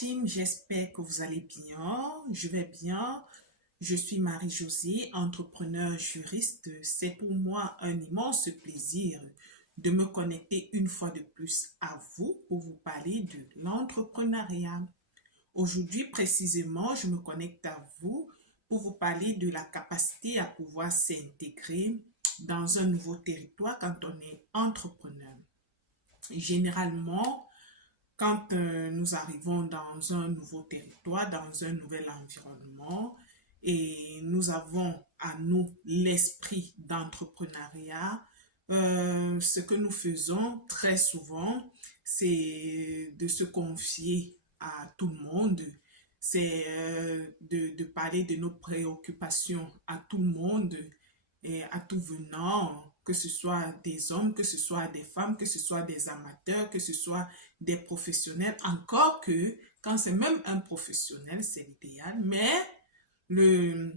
team, j'espère que vous allez bien. Je vais bien. Je suis Marie-Josée, entrepreneur juriste. C'est pour moi un immense plaisir de me connecter une fois de plus à vous pour vous parler de l'entrepreneuriat. Aujourd'hui, précisément, je me connecte à vous pour vous parler de la capacité à pouvoir s'intégrer dans un nouveau territoire quand on est entrepreneur. Généralement, quand nous arrivons dans un nouveau territoire, dans un nouvel environnement, et nous avons à nous l'esprit d'entrepreneuriat, ce que nous faisons très souvent, c'est de se confier à tout le monde, c'est de parler de nos préoccupations à tout le monde et à tout venant, que ce soit des hommes, que ce soit des femmes, que ce soit des amateurs, que ce soit des professionnels, encore que quand c'est même un professionnel, c'est l'idéal, mais le,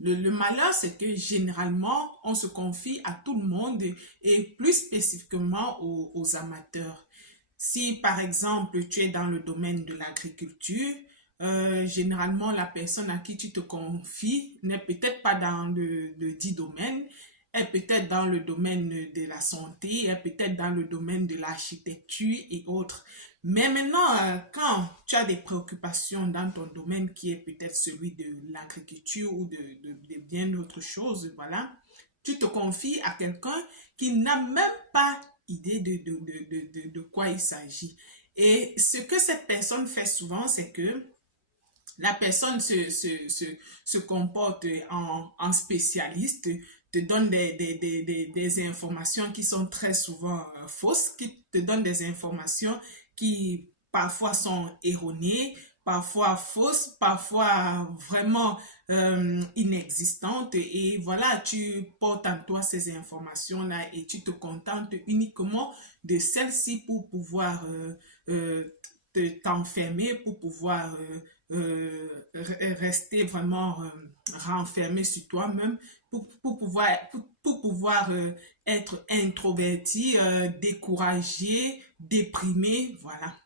le malheur, c'est que généralement, on se confie à tout le monde et plus spécifiquement aux amateurs. Si par exemple, tu es dans le domaine de l'agriculture, généralement, la personne à qui tu te confies n'est peut-être pas dans le dit domaine, est peut-être dans le domaine de la santé, est peut-être dans le domaine de l'architecture et autres. Mais maintenant, quand tu as des préoccupations dans ton domaine qui est peut-être celui de l'agriculture ou de bien d'autres choses, voilà, tu te confies à quelqu'un qui n'a même pas idée de quoi il s'agit. Et ce que cette personne fait souvent, c'est que la personne se comporte en spécialiste, te donne des informations qui sont très souvent fausses, qui te donnent des informations qui parfois sont erronées, parfois fausses, parfois vraiment inexistantes. Et voilà, tu portes en toi ces informations-là et tu te contentes uniquement de celles-ci pour pouvoir t'enfermer, pour pouvoir rester vraiment renfermé sur toi-même, pour pouvoir être introverti, découragé, déprimé, voilà.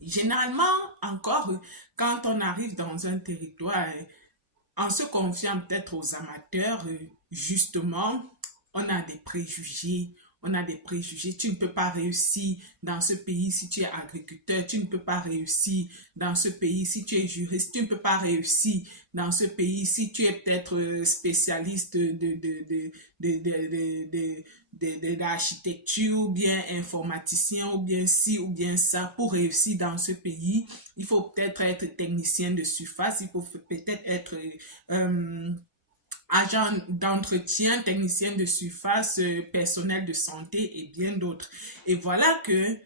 Généralement, encore, quand on arrive dans un territoire, en se confiant peut-être aux amateurs, justement, on a des préjugés. On a des préjugés. Tu ne peux pas réussir dans ce pays si tu es agriculteur. Tu ne peux pas réussir dans ce pays si tu es juriste. Tu ne peux pas réussir dans ce pays si tu es peut-être spécialiste de l'architecture ou bien informaticien ou bien ci ou bien ça. Pour réussir dans ce pays, il faut peut-être être technicien de surface. Il faut peut-être être agent d'entretien, technicien de surface, personnel de santé et bien d'autres. Et voilà que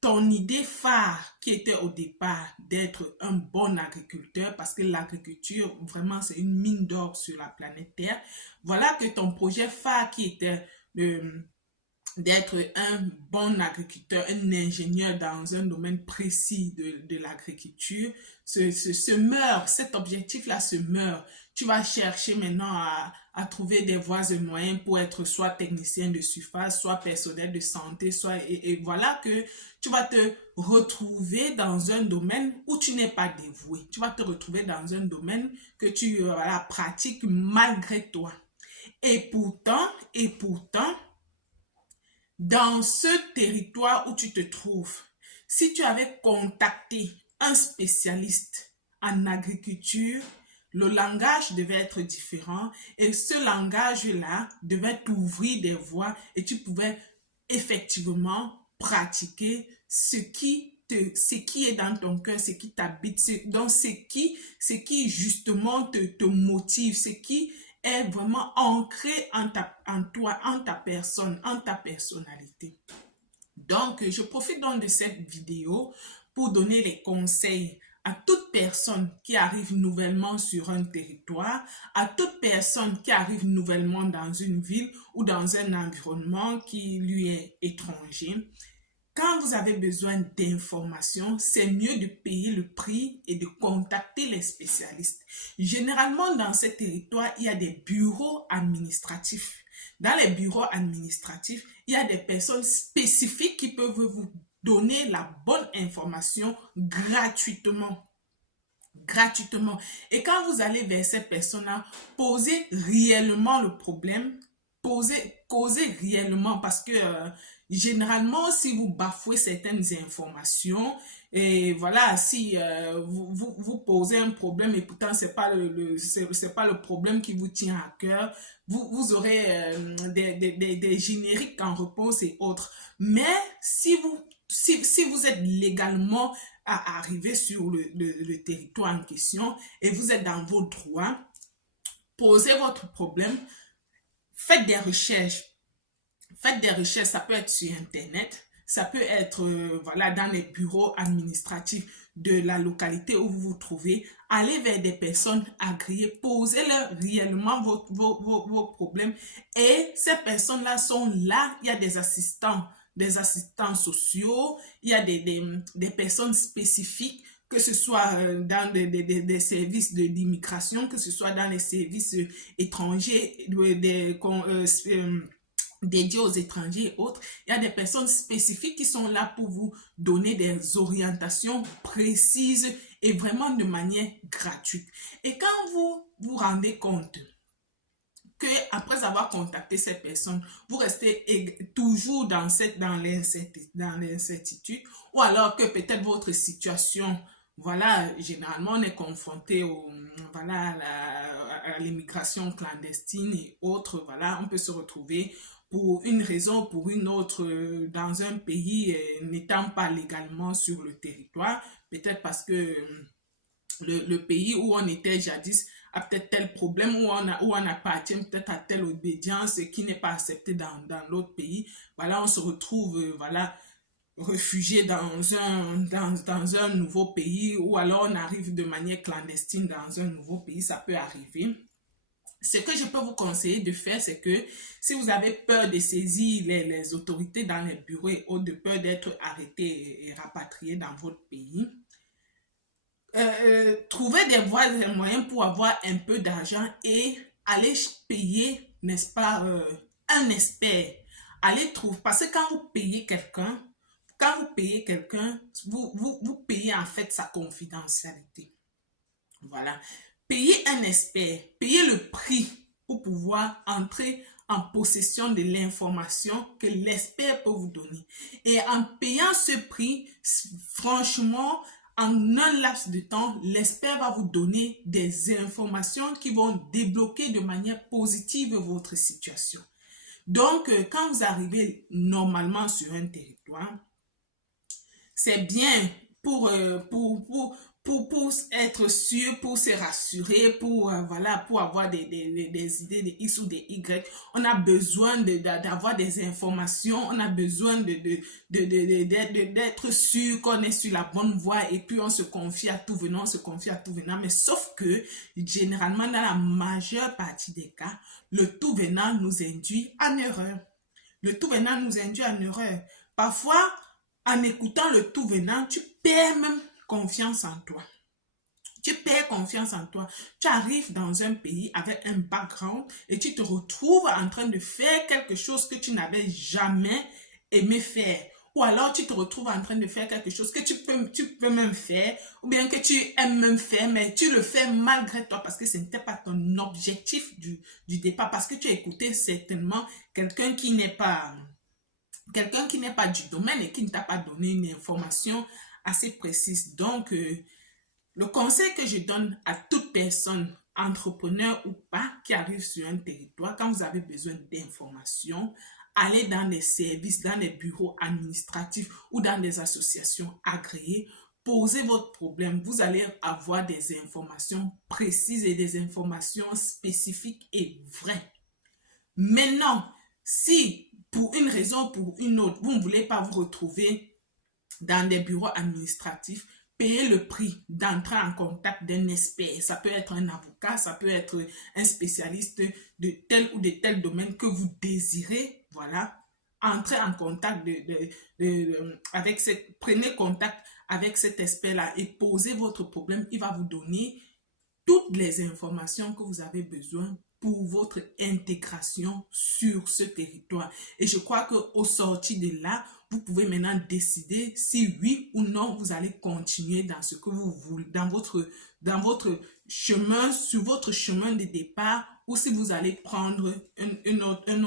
ton idée phare qui était au départ d'être un bon agriculteur, parce que l'agriculture, vraiment, c'est une mine d'or sur la planète Terre. Voilà que ton projet phare qui était d'être un bon agriculteur, un ingénieur dans un domaine précis de l'agriculture, se meurt, cet objectif-là se meurt. Tu vas chercher maintenant à trouver des voies et moyens pour être soit technicien de surface, soit personnel de santé, soit et voilà que tu vas te retrouver dans un domaine où tu n'es pas dévoué. Tu vas te retrouver dans un domaine que tu pratiques malgré toi. Et pourtant, dans ce territoire où tu te trouves, si tu avais contacté un spécialiste en agriculture, le langage devait être différent et ce langage-là devait t'ouvrir des voies et tu pouvais effectivement pratiquer ce qui est dans ton cœur, ce qui t'habite, donc ce qui justement te motive, ce qui est vraiment ancré en toi, en ta personne, en ta personnalité. Donc, je profite donc de cette vidéo pour donner les conseils à toute personne qui arrive nouvellement sur un territoire, à toute personne qui arrive nouvellement dans une ville ou dans un environnement qui lui est étranger. Quand vous avez besoin d'informations, c'est mieux de payer le prix et de contacter les spécialistes. Généralement, dans ces territoires, il y a des bureaux administratifs. Dans les bureaux administratifs, il y a des personnes spécifiques qui peuvent vous donner la bonne information gratuitement. Gratuitement. Et quand vous allez vers ces personnes-là, posez réellement le problème, causez réellement parce que généralement, si vous bafouez certaines informations, et voilà, si vous posez un problème et pourtant c'est pas c'est pas le problème qui vous tient à cœur, vous aurez des génériques en repose et autres. Mais si vous êtes légalement à arriver sur le territoire en question et vous êtes dans vos droits, posez votre problème, faites des recherches. Faites des recherches, ça peut être sur Internet, ça peut être voilà, dans les bureaux administratifs de la localité où vous vous trouvez. Allez vers des personnes agréées, posez-leur réellement vos problèmes. Et ces personnes-là sont là, il y a des assistants sociaux, il y a des personnes spécifiques, que ce soit dans des services d'immigration, que ce soit dans les services étrangers, dédiés aux étrangers et autres. Il y a des personnes spécifiques qui sont là pour vous donner des orientations précises et vraiment de manière gratuite. Et quand vous vous rendez compte que après avoir contacté ces personnes, vous restez toujours dans l'incertitude, ou alors que peut-être votre situation, voilà, généralement on est confronté voilà, à l'immigration clandestine et autres, voilà, on peut se retrouver pour une raison ou pour une autre dans un pays n'étant pas légalement sur le territoire, peut-être parce que le pays où on était jadis a peut-être tel problème, où on appartient peut-être à telle obédience qui n'est pas acceptée dans l'autre pays. Voilà, on se retrouve, voilà, réfugié dans un nouveau pays, ou alors on arrive de manière clandestine dans un nouveau pays, ça peut arriver. Ce que je peux vous conseiller de faire, c'est que si vous avez peur de saisir les autorités dans les bureaux ou de peur d'être arrêté et rapatrié dans votre pays, trouver des voies et des moyens pour avoir un peu d'argent et aller payer, n'est-ce pas, un expert. Allez trouver, parce que quand vous payez quelqu'un, vous payez en fait sa confidentialité. Voilà. Payez un expert, payez le prix pour pouvoir entrer en possession de l'information que l'expert peut vous donner. Et en payant ce prix, franchement, en un laps de temps, l'expert va vous donner des informations qui vont débloquer de manière positive votre situation. Donc, quand vous arrivez normalement sur un territoire, c'est bien pour être sûr, pour se rassurer, voilà, pour avoir des idées de X ou de Y. On a besoin d'avoir des informations, on a besoin d'être sûr qu'on est sur la bonne voie et puis on se confie à tout venant, Mais sauf que, généralement, dans la majeure partie des cas, le tout venant nous induit en erreur. Le tout venant nous induit en erreur. Parfois, en écoutant le tout venant, tu perds même confiance en toi. Tu perds confiance en toi. Tu arrives dans un pays avec un background et tu te retrouves en train de faire quelque chose que tu n'avais jamais aimé faire. Ou alors tu te retrouves en train de faire quelque chose que tu peux même faire, ou bien que tu aimes même faire, mais tu le fais malgré toi parce que ce n'était pas ton objectif du départ, parce que tu as écouté certainement quelqu'un qui n'est pas du domaine et qui ne t'a pas donné une information assez précise. Donc, le conseil que je donne à toute personne, entrepreneur ou pas, qui arrive sur un territoire, quand vous avez besoin d'informations, allez dans les services, dans les bureaux administratifs ou dans des associations agréées, posez votre problème. Vous allez avoir des informations précises et des informations spécifiques et vraies. Maintenant, si pour une raison ou pour une autre, vous ne voulez pas vous retrouver dans des bureaux administratifs, payez le prix d'entrer en contact d'un expert. Ça peut être un avocat, ça peut être un spécialiste de tel ou de tel domaine que vous désirez. Voilà. Entrez en contact prenez contact avec cet expert-là et posez votre problème. Il va vous donner toutes les informations que vous avez besoin pour votre intégration sur ce territoire. Et je crois qu'au sorti de là, vous pouvez maintenant décider si oui ou non vous allez continuer dans ce que vous voulez, dans votre chemin, sur votre chemin de départ, ou si vous allez prendre un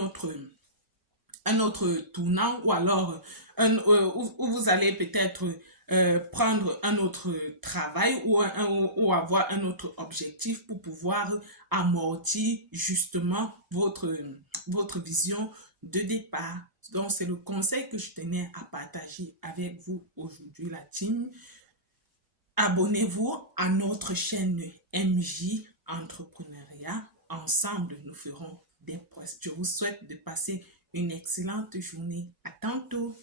autre tournant, ou alors où vous allez peut-être prendre un autre travail ou avoir un autre objectif pour pouvoir amortir justement votre vision de départ. Donc, c'est le conseil que je tenais à partager avec vous aujourd'hui, la team. Abonnez-vous à notre chaîne MJ Entrepreneuriat. Ensemble, nous ferons des prouesses. Je vous souhaite de passer une excellente journée. À tantôt.